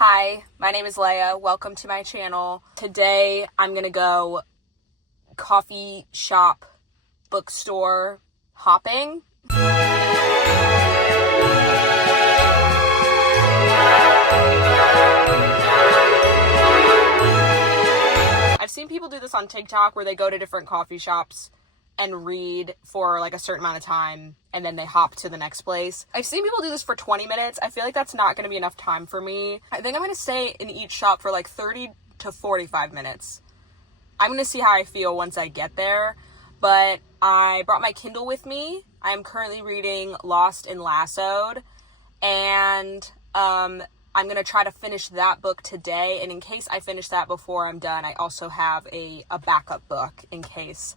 Hi, my name is Leia. Welcome to my channel. Today I'm gonna go coffee shop, bookstore hopping. I've seen people do this on TikTok where they go to different coffee shops and read for like a certain amount of time and then they hop to the next place. I've seen people do this for 20 minutes. I feel like that's not going to be enough time for me. I think I'm going to stay in each shop for like 30 to 45 minutes. I'm going to see how I feel once I get there, but I brought my Kindle with me. I'm currently reading Lost and Lassoed, and I'm going to try to finish that book today, and in case I finish that before I'm done, I also have a backup book in case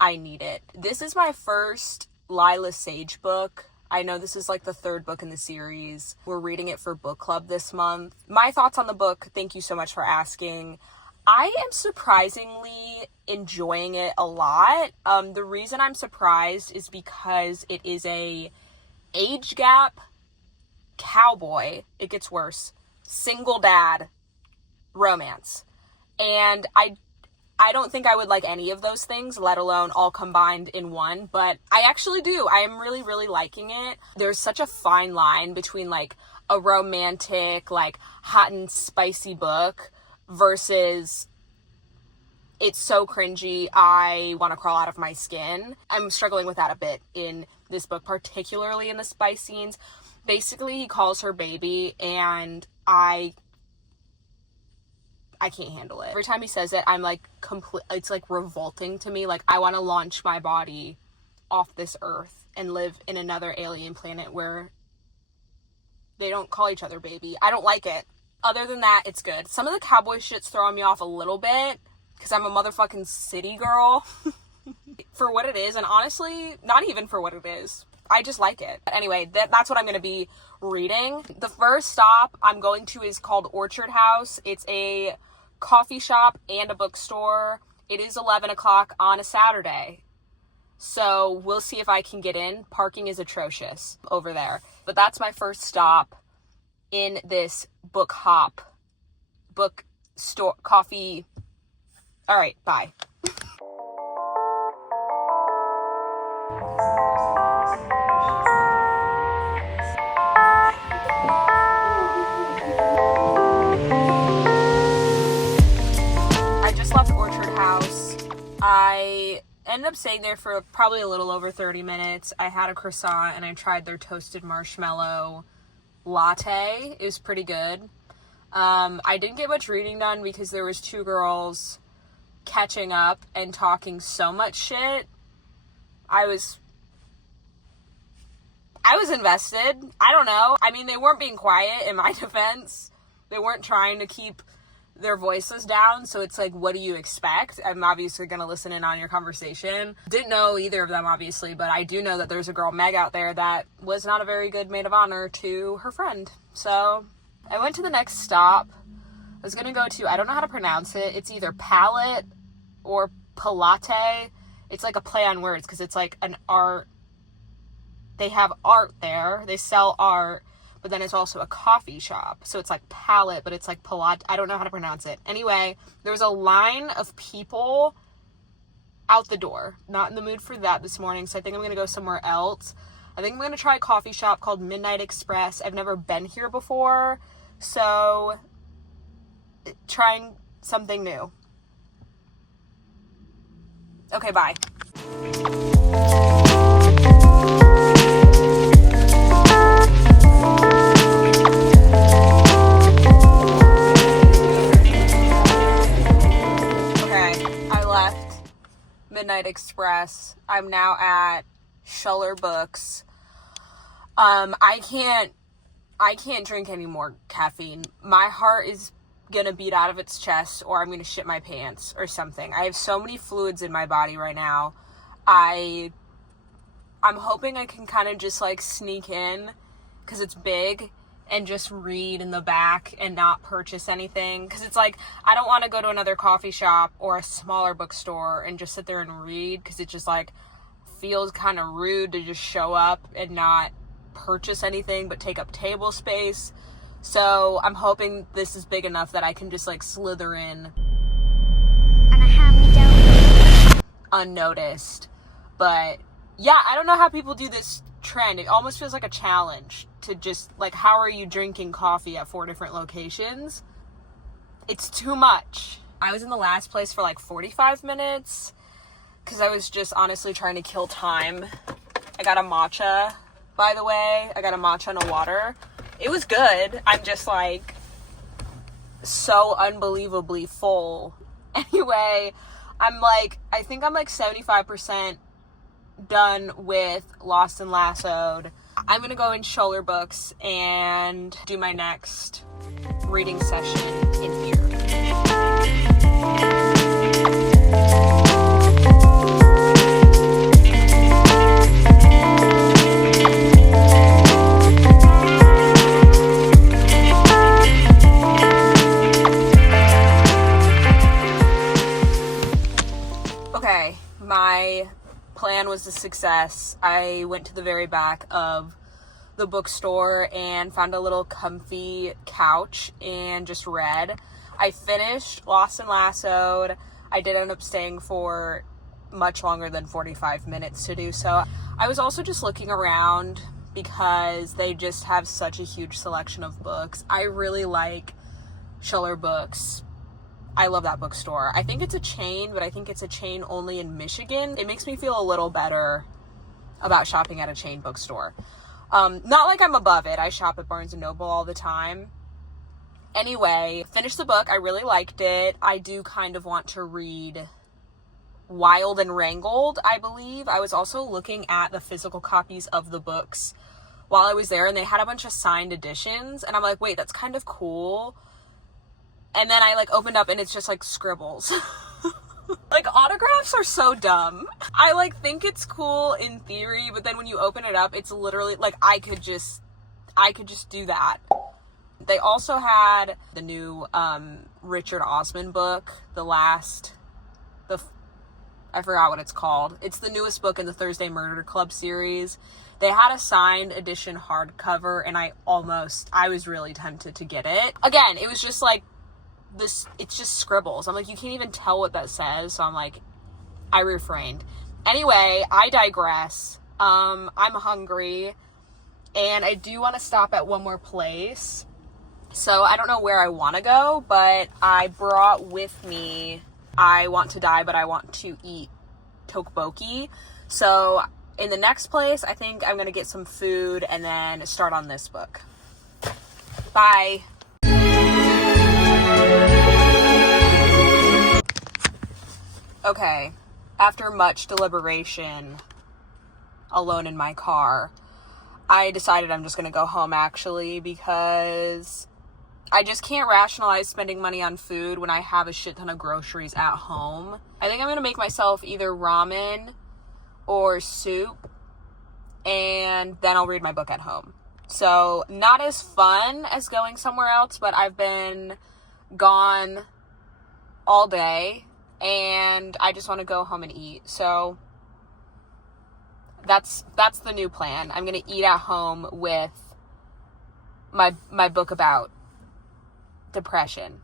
I need it. This is my first Lila Sage book. I know this is like the third book in the series. We're reading it for book club this month. My thoughts on the book, thank you so much for asking. I am surprisingly enjoying it a lot. The reason I'm surprised is because it is a age gap cowboy, it gets worse, single dad romance. And I don't think I would like any of those things, let alone all combined in one, but I actually do. I am really, really liking it. There's such a fine line between like a romantic, like hot and spicy book versus it's so cringy, I want to crawl out of my skin. I'm struggling with that a bit in this book, particularly in the spice scenes. Basically, he calls her baby, and I can't handle it. Every time he says it, I'm like it's like revolting to me. Like, I want to launch my body off this earth and live in another alien planet where they don't call each other baby. I don't like it. Other than that, it's good. Some of the cowboy shit's throwing me off a little bit because I'm a motherfucking city girl for what it is, and honestly, not even for what it is. I just like it. But anyway, that's what I'm going to be reading. The first stop I'm going to is called Orchard House. It's a coffee shop and a bookstore. It is 11 o'clock on a Saturday. So we'll see if I can get in. Parking is atrocious over there. But that's my first stop in this bookstore, coffee. All right, bye. Left Orchard House. I ended up staying there for probably a little over 30 minutes. I had a croissant and I tried their toasted marshmallow latte. It was pretty good. I didn't get much reading done because there was two girls catching up and talking so much shit. I was invested. I don't know. I mean, they weren't being quiet in my defense. They weren't trying to keep their voices down, so it's like, what do you expect? I'm obviously gonna listen in on your conversation. Didn't know either of them, obviously, but I do know that there's a girl, Meg, out there that was not a very good maid of honor to her friend. So I went to the next stop. I was gonna go to, I don't know how to pronounce it, it's either Palette or Palate. It's like a play on words because it's like an art, they have art there, they sell art, but then it's also a coffee shop. So it's like Palette, but it's like Palat. I don't know how to pronounce it. Anyway, there was a line of people out the door. Not in the mood for that this morning, so I think I'm going to go somewhere else. I think I'm going to try a coffee shop called Midnight Express. I've never been here before, so trying something new. Okay, bye. Midnight Express. I'm now at Schuller Books. I can't drink any more caffeine. My heart is gonna beat out of its chest, or I'm gonna shit my pants or something. I have so many fluids in my body right now. I'm hoping I can kind of just like sneak in because it's big and just read in the back and not purchase anything, because it's like, I don't want to go to another coffee shop or a smaller bookstore and just sit there and read, because it just like feels kind of rude to just show up and not purchase anything but take up table space. So I'm hoping this is big enough that I can just like slither in unnoticed. But yeah, I don't know how people do this trend. It almost feels like a challenge to just like, how are you drinking coffee at 4 different locations? It's too much. I was in the last place for like 45 minutes because I was just honestly trying to kill time. I got a matcha, by the way. I got a matcha and a water. It was good. I'm just like so unbelievably full. Anyway, I think I'm like 75% done with Lost and Lassoed. I'm gonna go in Scholler Books and do my next reading session in here. Okay, my plan was a success. I went to the very back of the bookstore and found a little comfy couch and just read. I finished Lost and Lassoed. I did end up staying for much longer than 45 minutes to do so. I was also just looking around because they just have such a huge selection of books. I really like Scholler Books. I love that bookstore. I think it's a chain, but I think it's a chain only in Michigan. It makes me feel a little better about shopping at a chain bookstore. Not like I'm above it. I shop at Barnes & Noble all the time. Anyway, finished the book. I really liked it. I do kind of want to read Wild and Wrangled, I believe. I was also looking at the physical copies of the books while I was there, and they had a bunch of signed editions, and I'm like, wait, that's kind of cool. And then I like opened up and it's just like scribbles. Like, autographs are so dumb. I like think it's cool in theory, but then when you open it up, it's literally like I could just do that. They also had the new Richard Osman book, I forgot what it's called. It's the newest book in the Thursday Murder Club series. They had a signed edition hardcover, and I was really tempted to get it. Again, it was just like it's just scribbles. I'm like, you can't even tell what that says, so I'm like, I refrained. Anyway, I digress. I'm hungry, and I do want to stop at one more place. So I don't know where I want to go, but I brought with me I Want to Die, but I Want to Eat tteokbokki. So in the next place, I think I'm going to get some food and then start on this book. Bye. Okay, after much deliberation, alone in my car, I decided I'm just going to go home actually, because I just can't rationalize spending money on food when I have a shit ton of groceries at home. I think I'm going to make myself either ramen or soup, and then I'll read my book at home. So, not as fun as going somewhere else, but I've been gone all day, and I just want to go home and eat. So, that's the new plan. I'm going to eat at home with my book about depression.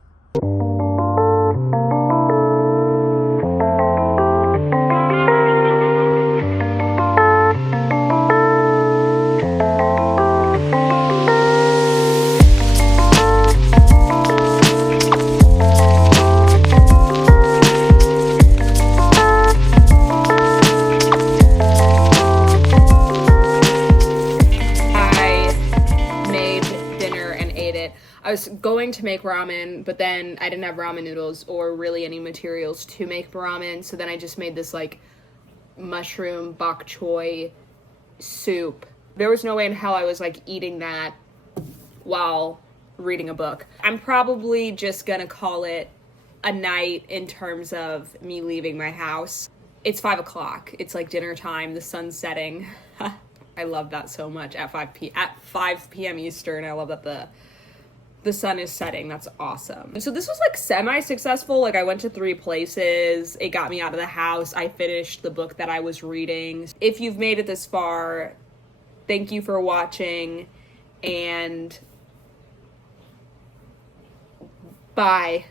I was going to make ramen, but then I didn't have ramen noodles or really any materials to make ramen, so then I just made this like mushroom bok choy soup. There was no way in hell I was like eating that while reading a book. I'm probably just gonna call it a night in terms of me leaving my house. It's 5 o'clock. It's like dinner time. The sun's setting. I love that so much at 5 p.m. Eastern. I love that the sun is setting. That's awesome. So this was like semi-successful. Like, I went to 3 places. It got me out of the house. I finished the book that I was reading. If you've made it this far, thank you for watching. And Bye.